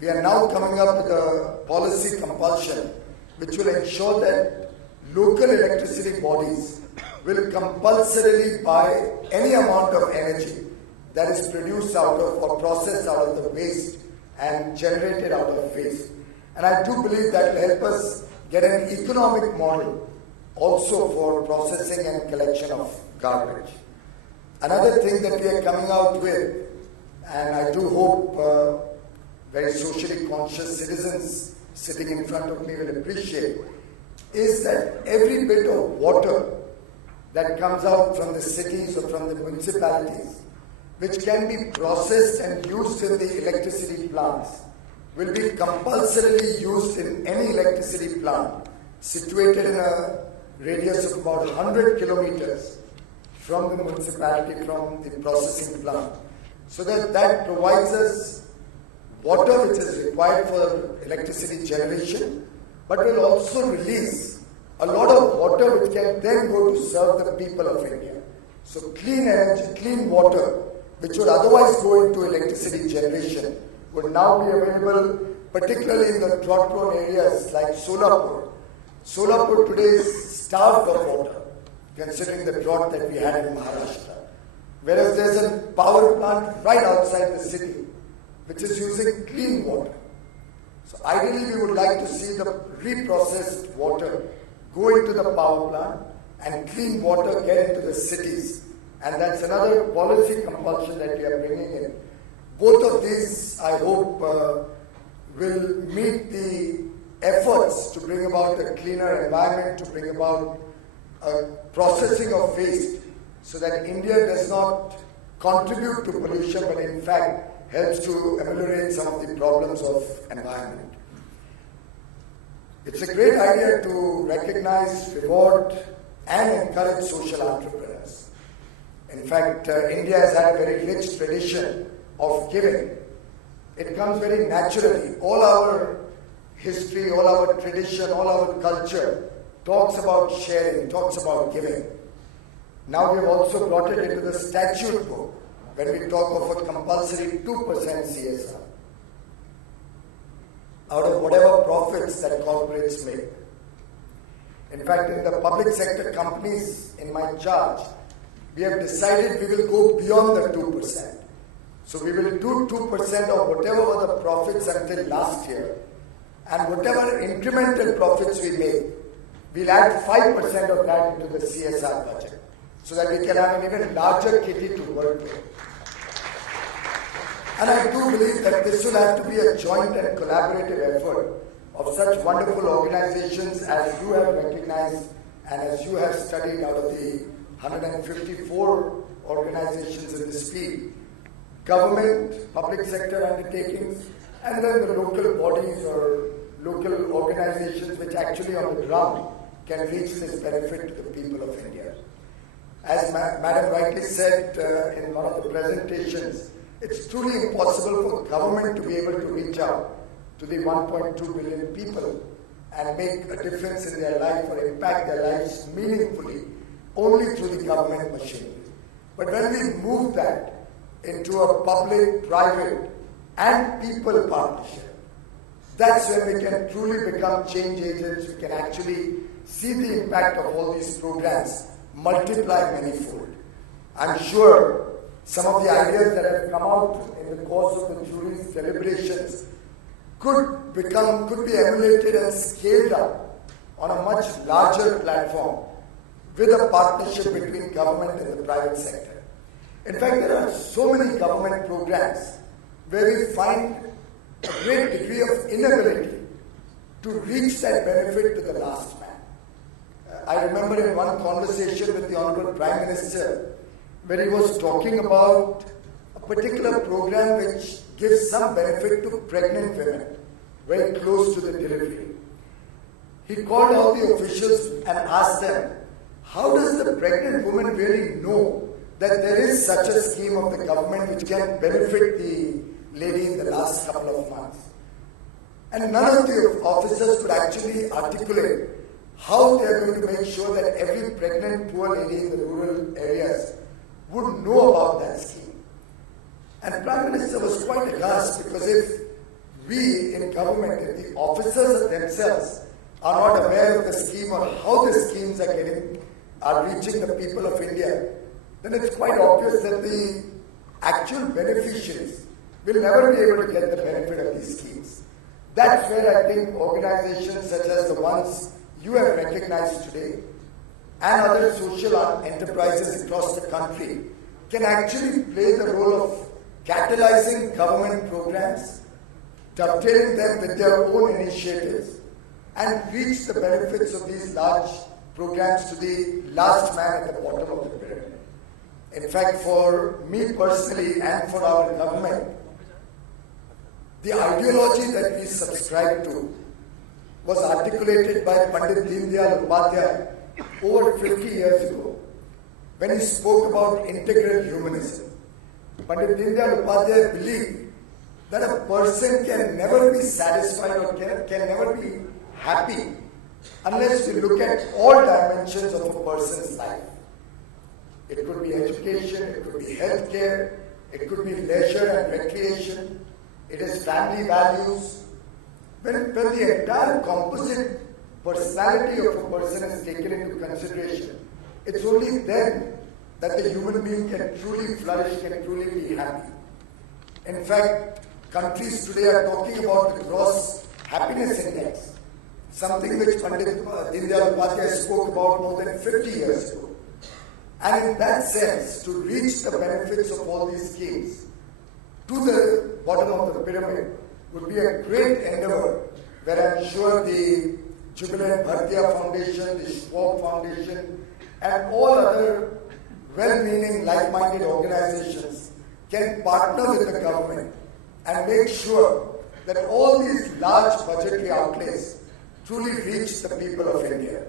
We are now coming up with a policy compulsion which will ensure that local electricity bodies will compulsorily buy any amount of energy that is produced out of or processed out of the waste and generated out of waste. And I do believe that will help us get an economic model also for processing and collection of garbage. Another thing that we are coming out with, and I do hope very socially conscious citizens sitting in front of me will appreciate, is that every bit of water that comes out from the cities or from the municipalities, which can be processed and used in the electricity plants, will be compulsorily used in any electricity plant situated in a radius of about 100 kilometers from the municipality, from the processing plant. So that provides us water which is required for electricity generation, but will also release a lot of water which can then go to serve the people of India. So clean energy, clean water, which would otherwise go into electricity generation, would now be available, particularly in the drought-prone areas like Solapur. Solapur today is starved of water, considering the drought that we had in Maharashtra. Whereas there's a power plant right outside the city, which is using clean water. So ideally, we would like to see the reprocessed water go into the power plant and clean water get into the cities. And that's another policy compulsion that we are bringing in. Both of these, I hope, will meet the efforts to bring about a cleaner environment, to bring about processing of waste, so that India does not contribute to pollution, but in fact helps to ameliorate some of the problems of environment. It's a great idea to recognize, reward, and encourage social entrepreneurs. In fact, India has had a very rich tradition of giving. It comes very naturally. All our history, all our tradition, all our culture talks about sharing, talks about giving. Now we have also brought it into the statute book when we talk of a compulsory 2% CSR out of whatever profits that corporates make. In fact, in the public sector companies in my charge, we have decided we will go beyond the 2%. So we will do 2% of whatever were the profits until last year, and whatever incremental profits we make, we'll add 5% of that into the CSR budget, so that we can have an even larger kitty to work with. And I do believe that this will have to be a joint and collaborative effort of such wonderful organizations as you have recognized and as you have studied out of the 154 organizations in this field. Government, public sector undertakings, and then the local bodies or local organizations which actually on the ground can reach this benefit to the people of India. As Madam rightly said in one of the presentations, it's truly impossible for government to be able to reach out to the 1.2 billion people and make a difference in their life or impact their lives meaningfully only through the government machinery. But when we move that into a public, private, and people partnership, that's when we can truly become change agents. We can actually see the impact of all these programs multiply manifold. I'm sure some of the ideas that have come out in the course of the jury's deliberations could be emulated and scaled up on a much larger platform with a partnership between government and the private sector. In fact, there are so many government programs where we find a great degree of inability to reach that benefit to the last man. I remember in one conversation with the Honorable Prime Minister where he was talking about a particular program which gives some benefit to pregnant women very close to the delivery. He called all the officials and asked them, how does the pregnant woman really know that there is such a scheme of the government which can benefit the lady in the last couple of months? And none of the officers could actually articulate how they are going to make sure that every pregnant poor lady in the rural areas would know about that scheme. And the Prime Minister was quite aghast, because if we in government, if the officers themselves are not aware of the scheme or how the schemes are reaching the people of India, then it's quite obvious that the actual beneficiaries will never be able to get the benefit of these schemes. That's where I think organizations such as the ones you have recognized today and other social enterprises across the country can actually play the role of catalyzing government programs dovetailing them with their own initiatives, and reach the benefits of these large programs to the last man at the bottom of the pyramid. In fact, for me personally and for our government, the ideology that we subscribe to was articulated by Pandit Deen Dayal Upadhyay over 50 years ago when he spoke about integral humanism. Pandit Deen Dayal Upadhyay believed that a person can never be satisfied or can never be happy unless we look at all dimensions of a person's life. It could be education, it could be healthcare, it could be leisure and recreation, it is family values. When the entire composite personality of a person is taken into consideration, it's only then that the human being can truly flourish, can truly be happy. In fact, countries today are talking about the gross happiness index, something which Pandit Deen Dayal Upadhyay spoke about more than 50 years ago. And in that sense, to reach the benefits of all these schemes to the bottom of the pyramid would be a great endeavor where I'm sure the Jubilant Bhartiya Foundation, the Schwab Foundation, and all other well-meaning, like-minded organizations can partner with the government and make sure that all these large budgetary outlays truly reach the people of India.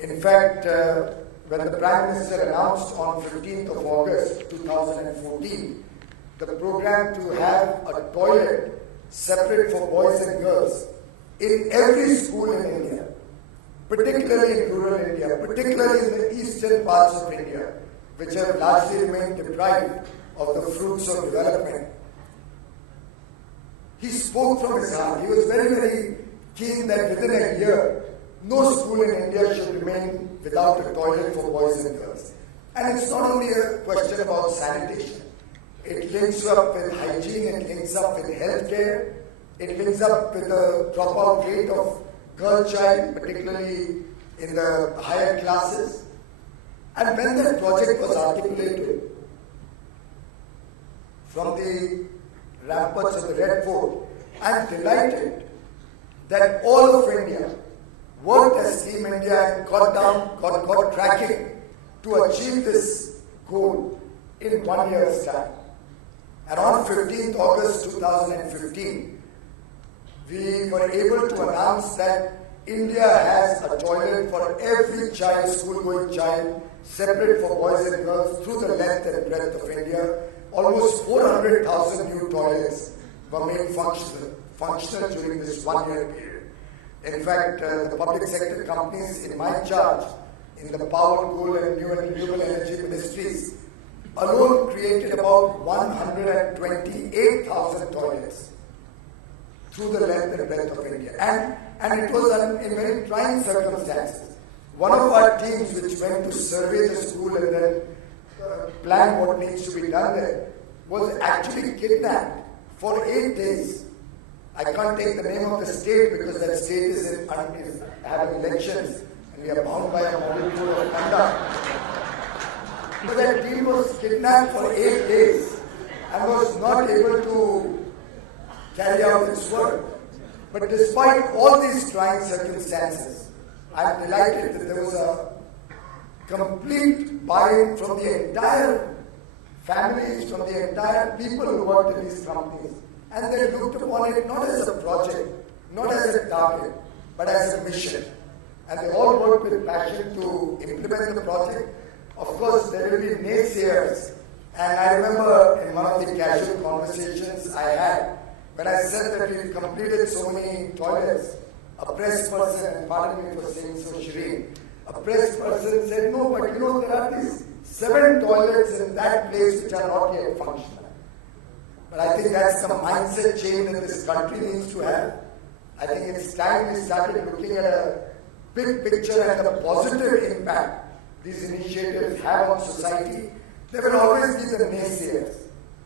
In fact, when the Prime Minister announced on 15th of August 2014 the program to have a toilet separate for boys and girls in every school in India, particularly in rural India, particularly in the eastern parts of India, which have largely remained deprived of the fruits of development. He spoke from his heart. He was very, very keen that within a year, no school in India should remain without a toilet for boys and girls. And it's not only a question about sanitation. It links up with hygiene, it links up with healthcare, it links up with the dropout rate of girl child, particularly in the higher classes. And when that project was articulated from the ramparts of the Red Fort, I'm delighted that all of India worked as Team India and got tracking to achieve this goal in 1 year's time. And on 15th August 2015, we were able to announce that India has a toilet for every child, school-going child, separate for boys and girls through the length and breadth of India. Almost 400,000 new toilets were made functional during this 1 year period. In fact, the public sector companies in my charge, in the Power, Coal and New and Renewable Energy Ministries, alone created about 128,000 toilets through the length and breadth of India. And it was in very trying circumstances. One of our teams which went to survey the school and then plan what needs to be done there was actually kidnapped for 8 days. I can't take the name of the state because that state is having elections and we are bound by a model code of conduct. But that team was kidnapped for 8 days and was not able to carry out its work. But despite all these trying circumstances, I'm delighted that there was a complete buy-in from the entire families, from the entire people who worked in these companies. And they looked upon it not as a project, not as a target, but as a mission. And they all worked with passion to implement the project. Of course, there will be naysayers. And I remember in one of the casual conversations I had, when I said that we completed so many toilets, a press person, and pardon me for saying so, Shireen, a press person said, no, but there are these 7 toilets in that place which are not yet functional. But I think that's the mindset change that this country needs to have. I think it's time we started looking at a big picture and the positive impact these initiatives have on society. There will always be the naysayers.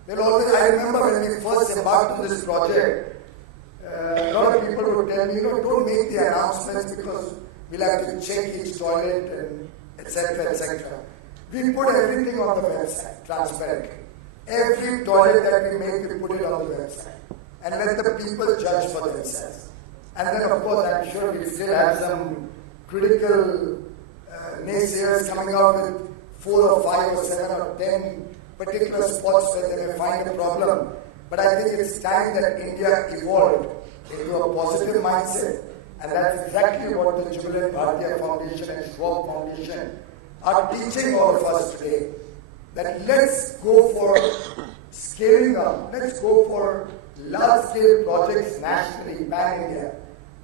I remember when we first embarked on this project, a lot of people would tell me, don't make the announcements because we'll have to check each toilet and etc., etc. We put everything on the website transparently. Every toilet that we make, we put it on the website. and let the people judge for themselves. And then, of course, I'm sure we still have some critical naysayers coming out with 4 or 5 or 7 or 10 particular spots where they may find a problem. But I think it's time that India evolved into a positive mindset, and that's exactly what the Jubilant Bharatiya Foundation and Schwab Foundation are teaching all of us today. That let's go for scaling up, let's go for large-scale projects nationally, pan-India.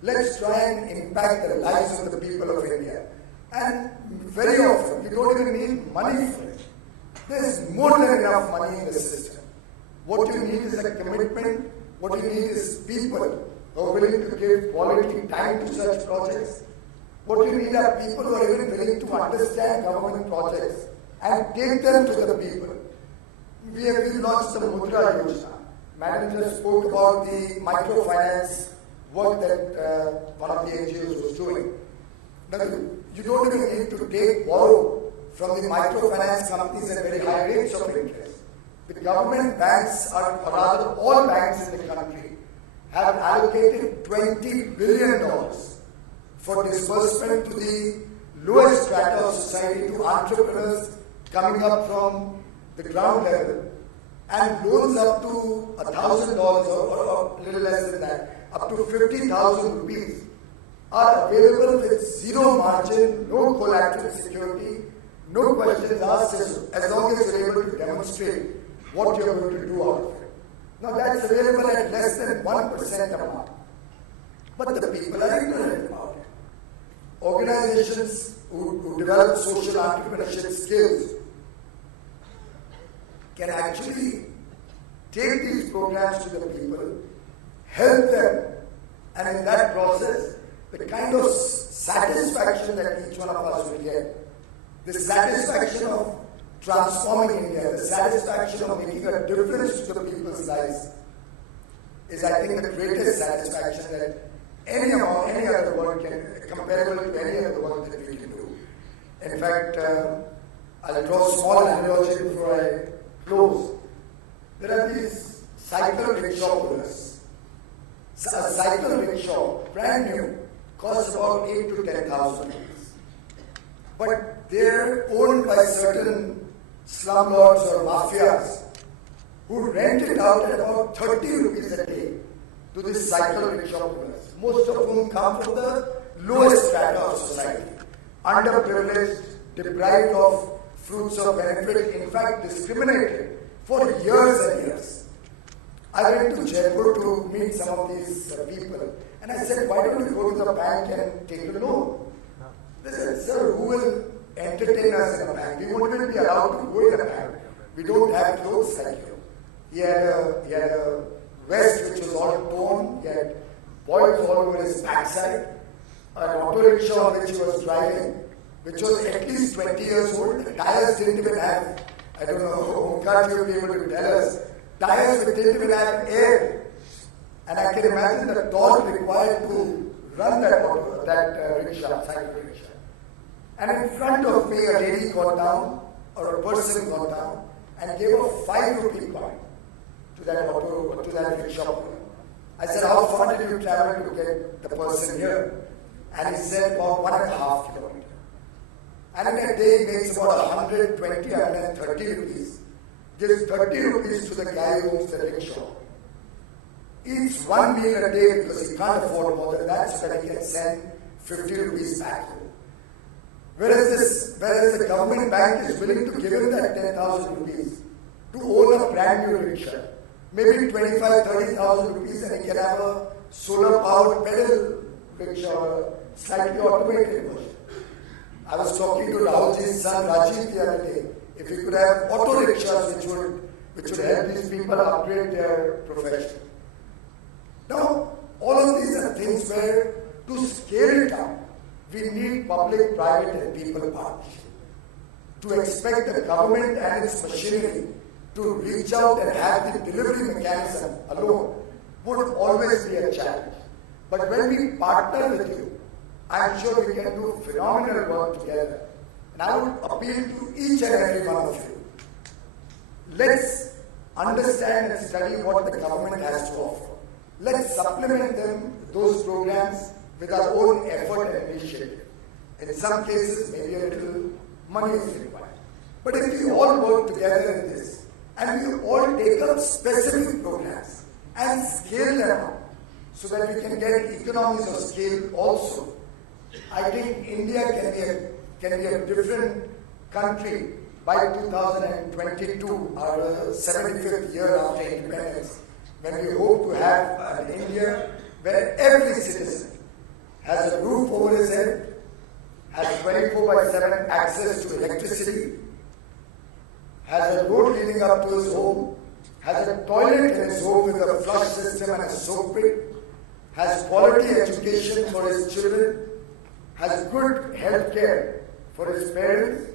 Let's try and impact the lives of the people of India. And very often, you don't even need money for it. There's more than enough money in the system. What you need is a commitment. What you need is people who are willing to give quality time to such projects. What you need are people who are even willing to understand government projects and take them to the people. We launched the Mudra Yojana. Manager spoke about the microfinance work that one of the NGOs was doing. Now, you don't even need to borrow from the microfinance companies at very high rates of interest. The government banks, or rather all banks in the country, have allocated $20 billion for disbursement to the lowest strata of society, to entrepreneurs coming up from the ground level, and loans up to $1,000 or a little less than that, up to 50,000 rupees, are available with zero margin, no collateral security, no questions asked, as long as you're able to demonstrate what you're going to do out of it. Now that's available at less than 1% amount. But the people are ignorant about it. Organizations who develop social entrepreneurship skills can actually take these programs to the people, help them, and in that process, the kind of satisfaction that each one of us will get, the satisfaction of transforming India, the satisfaction of making a difference to the people's lives, is, I think, the greatest satisfaction that any other work can, comparable to any other work that we can do. In fact, I'll draw a small analogy before I close. There are these cycle rickshaw owners. A cycle rickshaw, brand new, costs about 8,000 to 10,000 rupees. But they're owned by certain slumlords or mafias who rent it out at about 30 rupees a day to these cycle rickshaw owners, most of whom come from the lowest strata of society, underprivileged, deprived of fruits of benefit, in fact discriminated for years and years. I went to Jaipur to meet some of these people, and I said, why don't you go to the bank and take a loan? They said, sir, who will entertain us in a bank? We won't even be allowed to go in a bank. We don't have clothes like you. He had a vest which was all torn, he had boils all over his backside, an auto rickshaw which he was driving, which was at least 20 years old. The tires didn't even have, I don't know, Omkar will be able to tell us, tires which didn't even have air. And I can imagine the torque required to run that rickshaw, cycle rickshaw. And in front of me, a lady got down, or a person got down, and gave a 5 rupee coin to that rickshaw. I said, how far did you travel to get the person here? And he said, about 1.5 kilometers. And in a day, he makes about 120, 130 rupees. Gives 30 rupees to the guy who owns the rickshaw. Eats one meal a day because he can't afford more than that, so that he can send 50 rupees back home. Whereas the government bank is willing to give him that 10,000 rupees to own a brand new rickshaw. Maybe 25,000, 30,000 rupees, and he can have a solar powered pedal rickshaw, slightly automated version. I was talking to Rahulji's son Rajiv the other day. If we could have auto rickshaws which would help these people upgrade their profession. Now, all of these are things where, to scale it up, we need public, private and people partnership. To expect the government and its machinery to reach out and have the delivery mechanism alone would always be a challenge. But when we partner with you, I'm sure we can do phenomenal work together. And I would appeal to each and every one of you. Let's understand and study what the government has to offer. let's supplement them, those programs, with our own effort and initiative. In some cases, maybe a little money is required. But if we all work together in this, and we all take up specific programs and scale them up, so that we can get economies of scale also, I think India can be a different country by 2022, our 75th year after independence, when we hope to have an India where every citizen has a roof over his head, has 24/7 access to electricity, has a road leading up to his home, has a toilet in his home with a flush system and a soap pit, has quality education for his children, has good health care for his parents,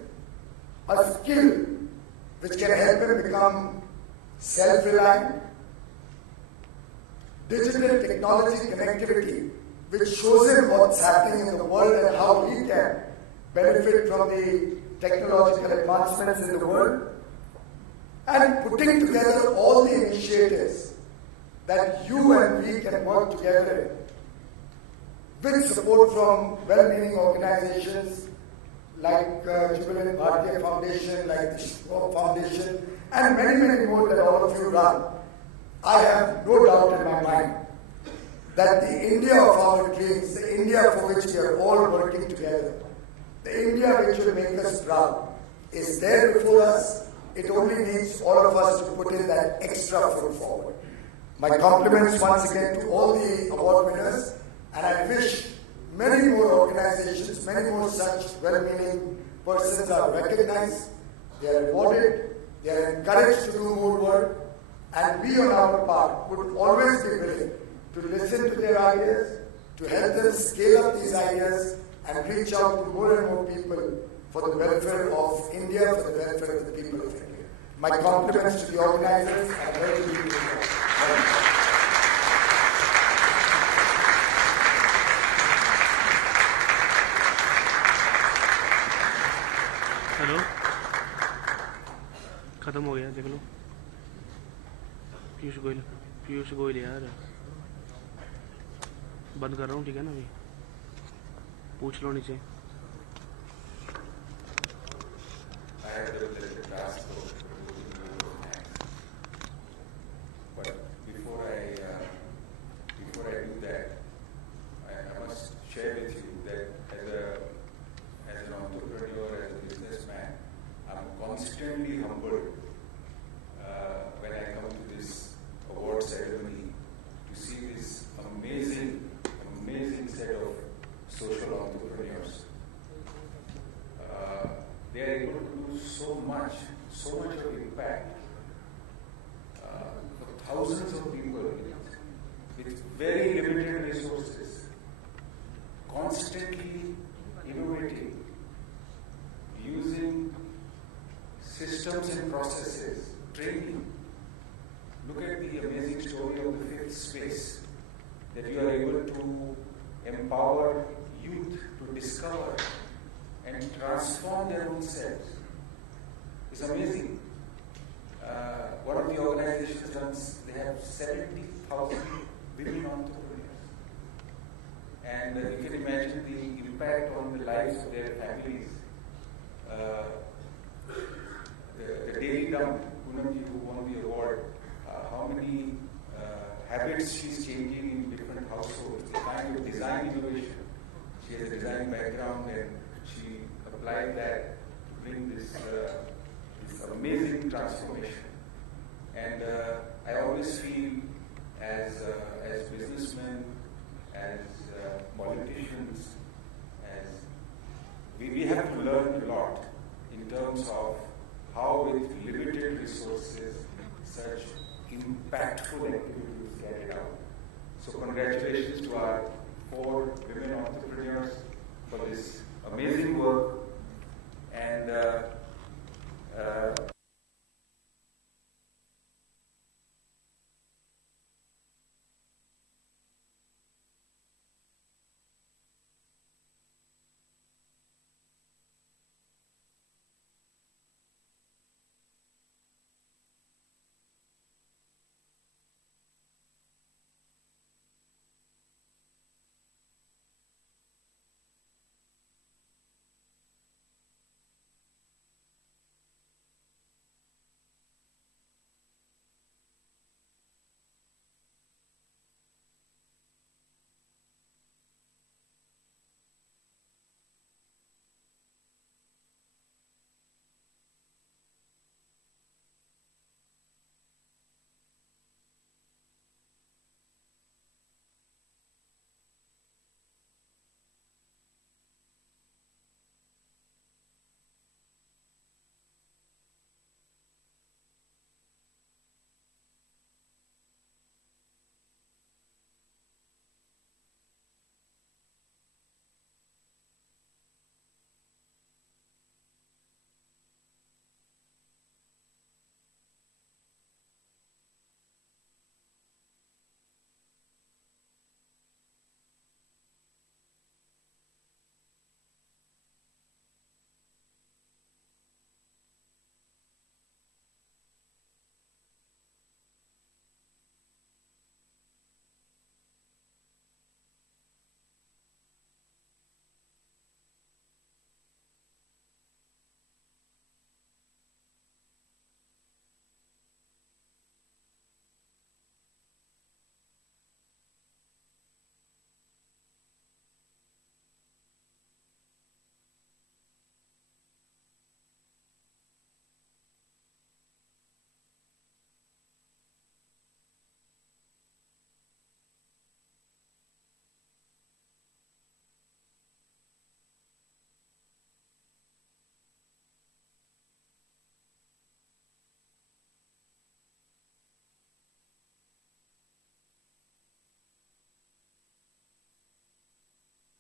a skill which can help him become self-reliant, digital technology connectivity which shows him what's happening in the world and how he can benefit from the technological advancements in the world, and putting together all the initiatives that you and we can work together with support from well-meaning organizations like Jubilant Bharatiya Foundation, like the Schwab Foundation, and many, many more that all of you run. I have no doubt in my mind that the India of our dreams, the India for which we are all working together, the India which will make us proud, is there before us. It only needs all of us to put in that extra foot forward. My compliments once again to all the award winners, and I wish many more organizations, many more such well-meaning persons are recognized, they are rewarded, they are encouraged to do more work, and we on our part would always be willing to listen to their ideas, to help them scale up these ideas and reach out to more and more people for the welfare of India, for the welfare of the people of India. My compliments to the organizers and very beautiful. Hello खत्म हो गया देख लो पीयूष गोयल यार बंद कर रहा हूँ ठीक है ना अभी पूछ लो नीचे But before I do that, I must share with you that as an entrepreneur, as a businessman, I'm constantly humbled when I come to this award ceremony to see this amazing set of social entrepreneurs. They are able to do so much of impact for thousands of people with very limited resources, constantly innovating, using systems and processes, training. Look at the amazing story of the fifth space, that you are able to empower youth to discover and transform their own selves. It's amazing. One of the organizations runs, they have 70,000 women entrepreneurs. And you can imagine the impact on the lives of their families. The Daily Dump, Poonamji, who won the award, how many habits she's changing in different households, the kind of design innovation. She has a design background and she applied that to bring this amazing transformation. And I always feel as businessmen, as politicians, as we have to learn a lot in terms of how with limited resources such impactful activities carried out. So congratulations to our 4 women entrepreneurs for this amazing work